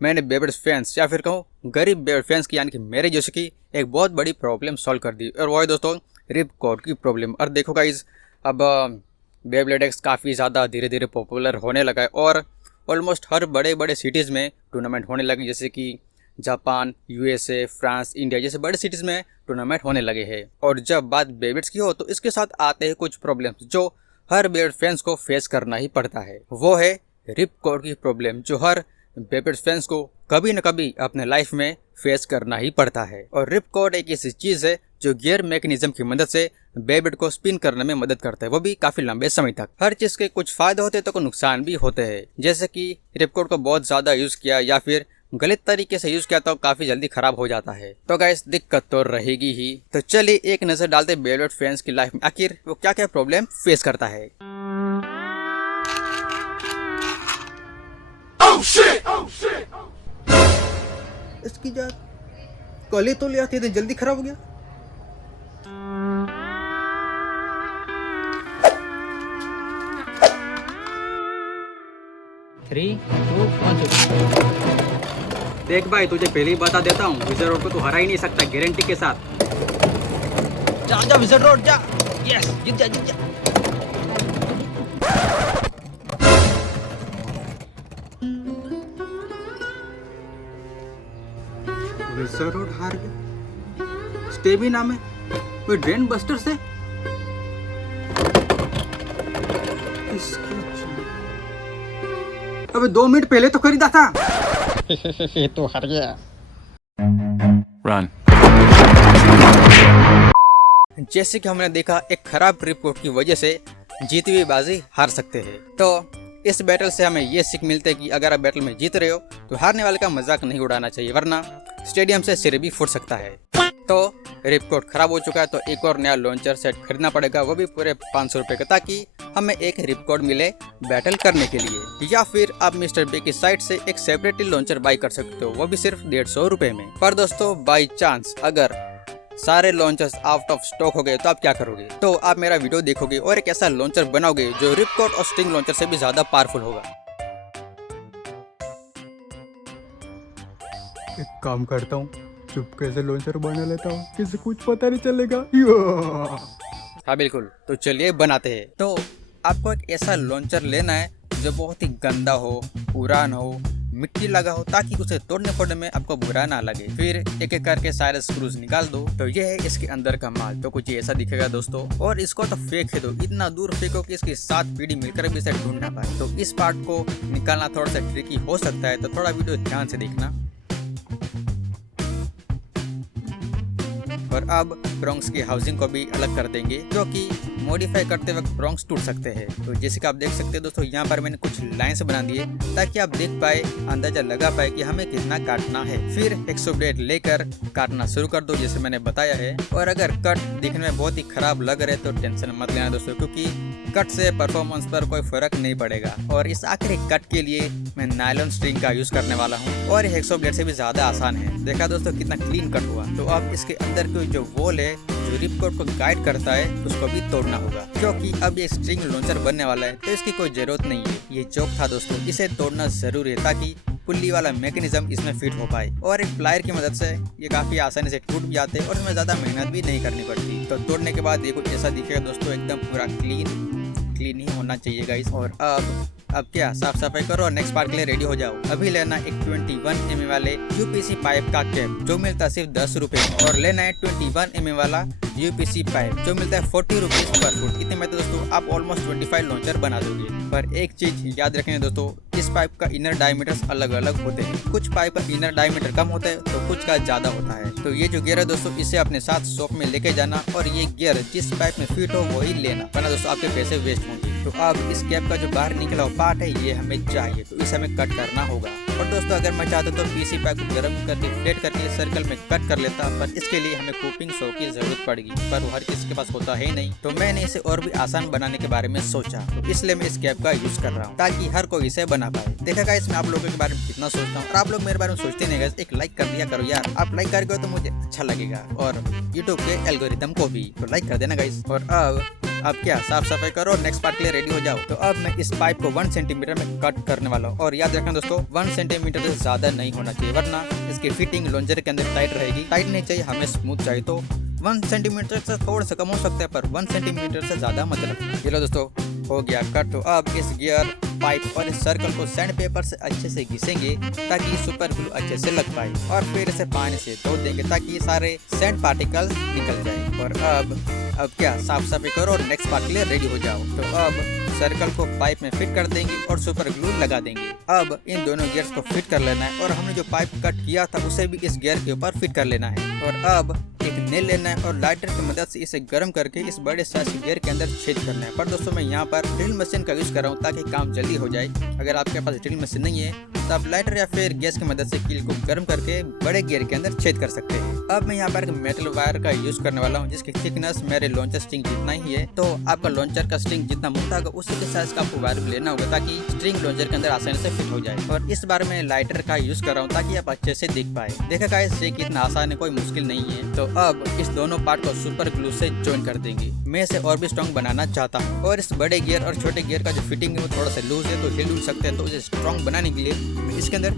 मैंने बेबड फैंस या फिर कहूँ गरीब बेबड फैंस की यानी कि मेरे जैसे की एक बहुत बड़ी प्रॉब्लम सॉल्व कर दी, और वो है दोस्तों रिप कॉर्ड की प्रॉब्लम। और देखो गाइस, अब बेब्लेड एक्स काफ़ी ज़्यादा धीरे धीरे पॉपुलर होने लगा है और ऑलमोस्ट हर बड़े बड़े सिटीज़ में टूर्नामेंट होने लगे, जैसे कि जापान, यूएसए, फ्रांस, इंडिया जैसे बड़े सिटीज़ में टूर्नामेंट होने लगे हैं। और जब बात बेब्लेड्स की हो तो इसके साथ आते हैं कुछ प्रॉब्लम्स जो हर बेब्लेड फैंस को फेस करना ही पड़ता है। वो है रिप कॉर्ड की प्रॉब्लम, जो हर बेब्लेड फैंस को कभी न कभी अपने लाइफ में फेस करना ही पड़ता है। और रिप कॉर्ड एक ऐसी चीज़ है जो गियर मैकेनिज्म की मदद से बेब्लेड को स्पिन करने में मदद करता है, वो भी काफ़ी लंबे समय तक। हर चीज़ के कुछ फायदे होते हैं तो कुछ नुकसान भी होते हैं, जैसे कि रिप कॉर्ड को बहुत ज़्यादा यूज़ किया या फिर गलत तरीके से यूज़ किया तो काफ़ी जल्दी ख़राब हो जाता है। तो गाइस दिक्कत तो रहेगी ही। तो चलिए एक नज़र डालते हैं बेब्लेड फैंस की लाइफ में आखिर वो क्या क्या प्रॉब्लम फेस करता है। इसकी जात कल ही तो ले आते थे, जल्दी खराब हो गया। Three two one. देख भाई, तुझे पहले ही बता देता हूँ, विजर रोड को तू हरा ही नहीं सकता गारंटी के साथ। जा जा विजर रोड जा, यस जीत जा जीत जा। विजर रोड हार गया स्टेमिना में कोई ड्रेन बस्टर से। अबे 2 मिनट पहले तो खरीदा था। तो हार गया। Run. जैसे कि हमने देखा, एक खराब रिपोर्ट की वजह से जीती हुई बाजी हार सकते हैं। तो इस बैटल से हमें ये सीख मिलती है कि अगर आप बैटल में जीत रहे हो तो हारने वाले का मजाक नहीं उड़ाना चाहिए, वरना स्टेडियम से सिर भी फूट सकता है। तो रिपकोर्ड खराब हो चुका है तो एक और नया लॉन्चर सेट खरीदना पड़ेगा, वो भी पूरे 500 रुपये का, ताकि हमें एक रिपकोर्ड मिले बैटल करने के लिए। या फिर आप मिस्टर बे की साइट से एक सेपरेटली लॉन्चर बाई कर सकते हो, वो भी सिर्फ 150 रुपये में। पर दोस्तों बाई चांस अगर सारे लॉन्चर्स आउट ऑफ स्टॉक हो गए तो आप क्या करोगे? तो आप मेरा वीडियो देखोगे और एक ऐसा लॉन्चर बनाओगे जो रिपकोर्ड और स्ट्रिंग लॉन्चर से भी ज्यादा पावरफुल होगा। एक काम करता हूँ, चुपके से लॉन्चर बना लेता हूँ, किसी कुछ पता नहीं चलेगा। हाँ बिल्कुल, तो चलिए बनाते हैं। तो आपको एक ऐसा लॉन्चर लेना है जो बहुत ही गंदा हो, पुराना हो, मिट्टी लगा हो, ताकि उसे तोड़ने फोड़ने में आपको बुरा ना लगे। फिर एक एक करके सारे स्क्रूज निकाल दो। तो ये है इसके अंदर का माल, तो कुछ ऐसा दिखेगा दोस्तों। और इसको तो फेंक दो, इतना दूर फेंको कि इसकी 7 पीढ़ी मिलकर भी इसे ढूंढ ना पाए। तो इस पार्ट को निकालना थोड़ा सा ट्रिकी हो सकता है, तो थोड़ा वीडियो ध्यान से देखना। और अब ब्रोंक्स की हाउसिंग को भी अलग कर देंगे, क्योंकि मॉडिफाई करते वक्त ब्रोंक्स टूट सकते हैं। तो जैसे कि आप देख सकते हैं दोस्तों, यहाँ पर मैंने कुछ लाइन्स बना दिए ताकि आप देख पाए, अंदाजा लगा पाए कि हमें कितना काटना है। फिर 100 ब्लेड लेकर काटना शुरू कर दो जैसे मैंने बताया है। और अगर कट दिखने में बहुत ही खराब लग रहे तो टेंशन मत लेना दोस्तों, क्योंकि कट से परफॉर्मेंस पर कोई फर्क नहीं पड़ेगा। और इस आखिरी कट के लिए मैं नायलॉन स्ट्रिंग का यूज करने वाला हूँ, और 100 ब्लेड से भी ज्यादा आसान है। देखा दोस्तों कितना क्लीन कट हुआ। तो अब इसके अंदर की जो वॉल है जो रिपकोर्ड को गाइड करता है उसको भी तोड़ना होगा, क्योंकि अब ये स्ट्रिंग लॉन्चर बनने वाला है तो इसकी कोई जरूरत नहीं है। ये जोक था दोस्तों, इसे तोड़ना जरूरी है ताकि पुल्ली वाला मैकेनिज्म इसमें फिट हो पाए। और एक प्लायर की मदद से ये काफी आसानी से टूट भी जाते हैं और इसमें ज्यादा मेहनत भी नहीं करनी पड़ती। तो तोड़ने के बाद ये कुछ ऐसा दिखेगा दोस्तों, एकदम पूरा क्लीन ही होना चाहिए गाइस। और अब क्या, साफ सफाई करो और नेक्स्ट पार्ट के लिए रेडी हो जाओ। अभी लेना एक 21 mm वाले यूपीसी पाइप का कैप जो मिलता है सिर्फ 10 रुपए, और लेना है 21 mm वाला यूपीसी पाइप जो मिलता है 40 रुपीज पर फुट। इतने में तो दोस्तों आप ऑलमोस्ट 25 लॉन्चर बना दोगे। पर एक चीज याद रखें दोस्तों, इस पाइप का इनर डायमीटर्स अलग अलग होते हैं। कुछ पाइप का इनर डायमीटर कम होता है तो कुछ का ज्यादा होता है। तो ये जो गियर है दोस्तों, इसे अपने साथ शॉप में लेके जाना, और ये गियर जिस पाइप में फिट हो वही लेना, वरना दोस्तों आपके पैसे वेस्ट होंगे। तो अब इस कैप का जो बाहर निकला हुआ पार्ट है ये हमें चाहिए, तो इसे हमें कट करना होगा। और दोस्तों अगर मैं चाहता तो पीसी पाइप को गर्म करके फ्लेट करके सर्कल में कट कर लेता, पर इसके लिए हमें कूपिंग सॉ की जरूरत पड़ेगी, पर वो हर किसी के पास होता है नहीं। तो मैंने इसे और भी आसान बनाने के बारे में सोचा, तो इसलिए मैं इस कैप का यूज कर रहा हूँ ताकि हर कोई इसे बना पाए। देखा गाइस, मैं आप लोगों के बारे में कितना सोचता हूँ और आप लोग मेरे बारे में सोचते नहीं गाइस। एक लाइक कर दिया करो यार, आप लाइक कर गए तो मुझे अच्छा लगेगा, और यूट्यूब के एल्गोरिदम को भी तो लाइक कर देना गाइस। और अब अब क्या साफ सफाई करो और नेक्स्ट पार्ट के लिए रेडी हो जाओ। तो अब मैं इस पाइप को 1 सेंटीमीटर में कट करने वाला हूँ और याद रखना दोस्तों 1 सेंटीमीटर से ज्यादा नहीं होना चाहिए, वरना इसकी फिटिंग लॉन्जर के अंदर टाइट रहेगी। टाइट नहीं चाहिए, हमें स्मूथ चाहिए। तो 1 सेंटीमीटर से थोड़ा सा कम हो सकता है, पर 1 सेंटीमीटर से ज्यादा मत रखना। चलो दोस्तों हो गया कट। तो अब इस गियर पाइप और इस सर्कल को सैंड पेपर से अच्छे से घिसेंगे ताकि सुपर ग्लू अच्छे से लग पाए, और फिर इसे पानी से धो देंगे ताकि ये सारे सैंड पार्टिकल्स निकल जाए। और अब क्या साफ सफाई करो और नेक्स्ट पार्ट के लिए रेडी हो जाओ। तो अब सर्कल को पाइप में फिट कर देंगे और सुपर ग्लू लगा देंगे। अब इन दोनों गियर्स को फिट कर लेना है और हमने जो पाइप कट किया था उसे भी इस गियर के ऊपर फिट कर लेना है। और अब एक नेल लेना है और लाइटर की मदद से इसे गर्म करके इस बड़े साइज के गियर के अंदर छेद करना है। पर दोस्तों मैं यहाँ पर ड्रिल मशीन का यूज कर रहा हूँ ताकि काम जल्दी हो जाए। अगर आपके पास ड्रिल मशीन नहीं है तो आप लाइटर या फिर गैस की मदद से कील को गर्म करके बड़े गियर के अंदर छेद कर सकते हैं। अब मैं यहाँ पर एक मेटल वायर का यूज करने वाला हूँ जिसकी थिकनेस मेरे लॉन्चर स्ट्रिंग जितना ही है। तो आपका लॉन्चर का स्ट्रिंग जितना मोटा होगा उसी के साइज का आपको वायर लेना होगा ताकि स्ट्रिंग लॉन्चर के अंदर आसानी से फिट हो जाए। और इस बार मैं लाइटर का यूज कर रहा हूँ ताकि आप अच्छे से देख पाए। देखा गाइस ये कितना आसान है, कोई मुश्किल नहीं है। तो अब इस दोनों पार्ट को सुपर ग्लू से जॉइन कर देंगे। मैं इसे और भी स्ट्रॉन्ग बनाना चाहता हूँ और इस बड़े गियर और छोटे गियर का जो फिटिंग है वो थोड़ा सा लूज है तो हिल सकते हैं। तो इसे स्ट्रॉन्ग बनाने के लिए मैं इसके अंदर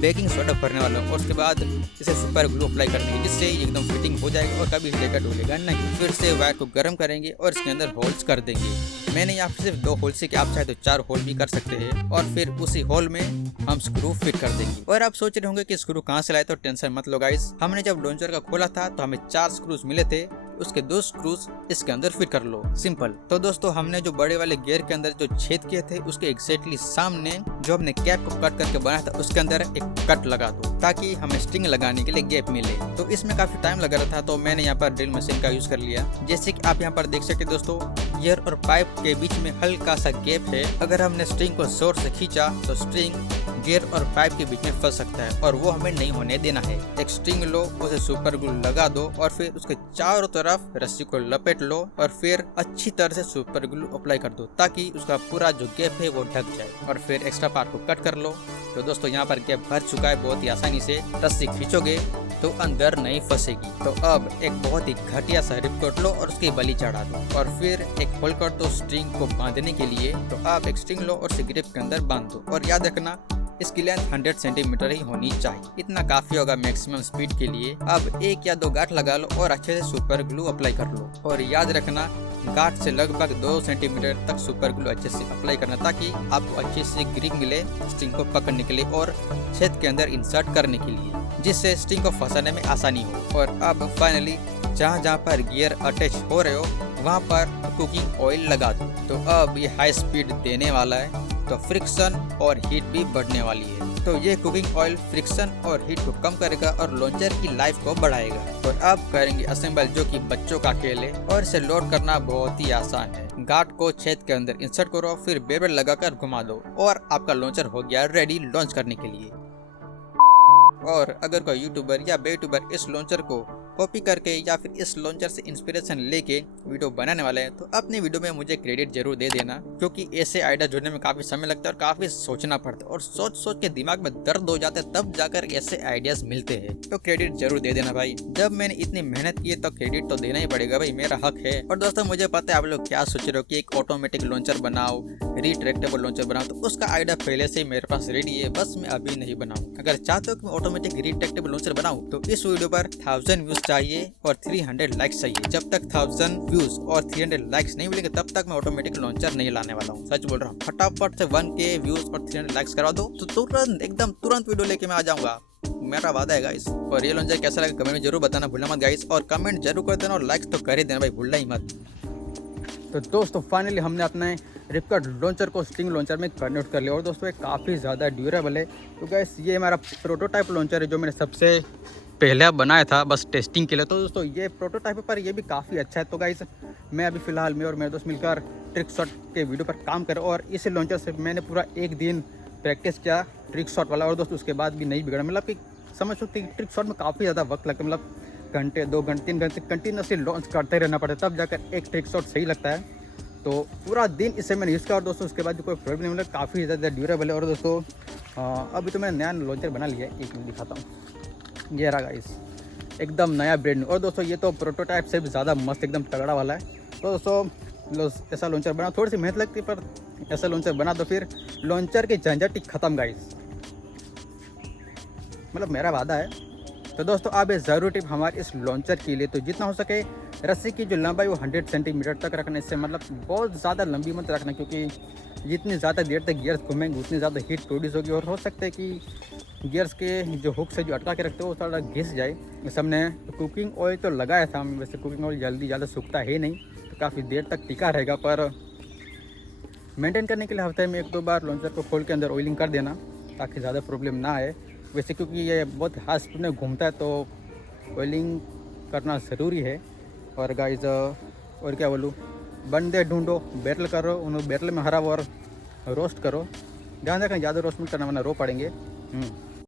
बेकिंग सोडा भरने वाला हूँ और उसके बाद इसे सुपर ग्लू अप्लाई कर देंगे जिससे एकदम फिटिंग हो जाएगा और कभी हिलेगा डोलेगा नहीं। फिर से वायर को गर्म करेंगे और इसके अंदर होल्स कर देंगे। मैंने यहाँ पर सिर्फ 2 होल से, कि आप चाहे तो 4 होल भी कर सकते हैं। और फिर उसी होल में हम स्क्रू फिट कर देंगे। और आप सोच रहे होंगे कि स्क्रू कहाँ से लाए, तो टेंशन मत लो गाइस। हमने जब लॉन्चर का खोला था तो हमें 4 स्क्रूज मिले थे, उसके 2 स्क्रूज इसके अंदर फिट कर लो, सिंपल। तो दोस्तों हमने जो बड़े वाले गियर के अंदर जो छेद किए थे उसके एग्जैक्टली सामने जो हमने कैप को कट करके बनाया था उसके अंदर एक कट लगा दो ताकि हमें स्ट्रिंग लगाने के लिए गैप मिले। तो इसमें काफी टाइम लगा रहा था तो मैंने यहाँ पर ड्रिल मशीन का यूज कर लिया। जैसे कि आप यहाँ पर देख सकते दोस्तों गियर और पाइप के बीच में हल्का सा गैप है। अगर हमने स्ट्रिंग को जोर से खींचा तो स्ट्रिंग गियर और पाइप के बीच में फंस सकता है और वो हमें नहीं होने देना है। एक स्ट्रिंग लो, उसे सुपर ग्लू लगा दो और फिर उसके चारों तरफ रस्सी को लपेट लो और फिर अच्छी तरह से सुपर ग्लू अप्लाई कर दो ताकि उसका पूरा जो गैप है वो ढक जाए। और फिर एक्स्ट्रा पार्ट को कट कर लो। तो दोस्तों यहाँ पर गैप भर चुका है, बहुत ही आसानी से रस्सी खींचोगे तो अंदर नहीं फंसेगी। तो अब एक बहुत ही घटिया सा रिप कट लो और उसकी बली चढ़ा दो और फिर एक होल कर दो स्ट्रिंग को बांधने के लिए। तो आप एक स्ट्रिंग लो और उसे ग्रिप के अंदर बांध दो और याद रखना इसकी लेंथ 100 सेंटीमीटर ही होनी चाहिए, इतना काफी होगा मैक्सिमम स्पीड के लिए। अब 1 या 2 गांठ लगा लो और अच्छे से सुपर ग्लू अप्लाई कर लो। और याद रखना गांठ से लगभग 2 सेंटीमीटर तक सुपर ग्लू अच्छे से अप्लाई करना ताकि आपको अच्छे से ग्रिप मिले स्ट्रिंग को पकड़ने के लिए और छेद के अंदर इंसर्ट करने के लिए, जिससे स्ट्रिंग को फंसाने में आसानी हो। और अब फाइनली जहाँ जहाँ पर गियर अटैच हो रहे हो वहाँ पर कुकिंग ऑयल लगा दो। तो अब ये हाई स्पीड देने वाला है तो फ्रिक्शन और हीट भी बढ़ने वाली है। तो ये कुकिंग ऑयल फ्रिक्शन और हीट को कम करेगा और लॉन्चर की लाइफ को बढ़ाएगा। और अब करेंगे असेंबल, जो कि बच्चों का खेल है और इसे लोड करना बहुत ही आसान है। गार्ड को छेद के अंदर इंसर्ट करो, फिर बेबर लगाकर घुमा दो और आपका लॉन्चर हो गया रेडी लॉन्च करने के लिए। और अगर कोई यूट्यूबर या बेयूट्यूबर इस लॉन्चर को कॉपी करके या फिर इस लॉन्चर से इंस्पिरेशन लेके वीडियो बनाने वाले हैं तो अपनी वीडियो में मुझे क्रेडिट जरूर दे देना, क्योंकि ऐसे आइडिया जोड़ने में काफी समय लगता है और काफी सोचना पड़ता है और सोच सोच के दिमाग में दर्द हो जाते हैं, तब जाकर ऐसे आइडियाज मिलते हैं। तो क्रेडिट जरूर दे देना भाई। जब मैंने इतनी मेहनत की है तो क्रेडिट तो देना ही पड़ेगा भाई, मेरा हक है। और दोस्तों मुझे पता है आप लोग क्या सोच रहे हो कि एक ऑटोमेटिक लॉन्चर बनाओ, रिट्रैक्टेबल लॉन्चर बनाओ, तो उसका आइडिया पहले से मेरे पास रेडी है, बस मैं अभी नहीं बनाऊँ। अगर चाहते हो कि मैं ऑटोमेटिक रिट्रैक्टेबल लॉन्चर बनाऊँ तो इस वीडियो पर 1000 व्यूज चाहिए और 300 लाइक्स चाहिए। जब तक 1000 व्यूज और 300 लाइक्स नहीं मिलेंगे तब तक मैं ऑटोमेटिक लॉन्चर नहीं लाने वाला हूँ, सच बोल रहा हूँ। फटाफट से 1K व्यूज और 300 लाइक्स करा दो तो तुरंत एकदम तुरंत वीडियो लेके मैं आ जाऊंगा, मेरा वादा है गाइस। और ये लॉन्चर कैसा लगा कमेंट में जरूर बताना भूलना मत गाइस, और कमेंट जरूर कर देना और लाइक्स तो कर ही देना भाई, भूलना ही मत। तो दोस्तों फाइनली हमने अपने रिपकट लॉन्चर को स्ट्रिंग लॉन्चर में कन्वर्ट कर लिया और दोस्तों ये काफ़ी ज़्यादा ड्यूरेबल है। तो गाइस ये हमारा प्रोटोटाइप लॉन्चर है जो मैंने सबसे पहले बनाया था बस टेस्टिंग के लिए। तो दोस्तों ये प्रोटोटाइप है पर ये भी काफ़ी अच्छा है। तो गाइस मैं अभी फ़िलहाल मैं और मेरे दोस्त मिलकर ट्रिक शॉट के वीडियो पर काम कर और इस लॉन्चर से मैंने पूरा 1 दिन प्रैक्टिस किया ट्रिक शॉट वाला, और दोस्तों उसके बाद भी नहीं बिगड़ा। मतलब कि समझ सकते हैं ट्रिक शॉट में काफ़ी ज़्यादा वक्त लगता है, मतलब घंटे 2 घंटे 3 घंटे कंटिन्यूसली लॉन्च करते रहना पड़ता है तब जाकर एक ट्रिक शॉट सही लगता है। तो पूरा दिन इससे मैंने यूज़ किया और दोस्तों उसके बाद भी कोई प्रॉब्लम नहीं, मतलब काफ़ी ज़्यादा ड्यूरेबल है। और दोस्तों अभी तो मैंने नया लॉन्चर बना लिया है, एक मिनट दिखाता हूँ। ये रहा गाइस एकदम नया ब्रांड न्यू। और दोस्तों ये तो प्रोटोटाइप से भी ज़्यादा मस्त एकदम तगड़ा वाला है। तो दोस्तों ऐसा लॉन्चर बना। थोड़ी सी मेहनत लगती है पर ऐसा लॉन्चर बना तो फिर लॉन्चर की झंझट ही ख़त्म गाइस, मतलब मेरा वादा है। तो दोस्तों अब ये ज़रूरी टिप हमारे इस लॉन्चर के लिए, तो जितना हो सके रस्सी की जो लंबाई वो 100 सेंटीमीटर तक रखना। इससे मतलब बहुत ज़्यादा लंबी मत रखना, क्योंकि जितनी ज़्यादा देर तक गियर्स घूमेंगे उतनी ज़्यादा हीट प्रोड्यूस होगी और हो सकता है कि गियर्स के जो हुक से जो अटका के रखते हो वो थोड़ा घिस जाए। जैसे हमने कुकिंग ऑयल तो लगाया था, वैसे कुकिंग ऑयल जल्दी ज़्यादा सूखता है नहीं, तो काफ़ी देर तक टिका रहेगा। पर मेंटेन करने के लिए हफ्ते में 1-2 बार लॉन्चर को खोल के अंदर ऑयलिंग कर देना, ताकि ज़्यादा प्रॉब्लम ना आए। वैसे क्योंकि ये बहुत हाई स्पीड में घूमता है तो ऑयलिंग करना ज़रूरी है। और गाइस और क्या बोलूँ, बंदे ढूंढो, बैटल करो, उन्हें बैटल में हराओ और रोस्ट करो। ध्यान रखना ज़्यादा रोस्ट मत करना वरना रो पड़ेंगे।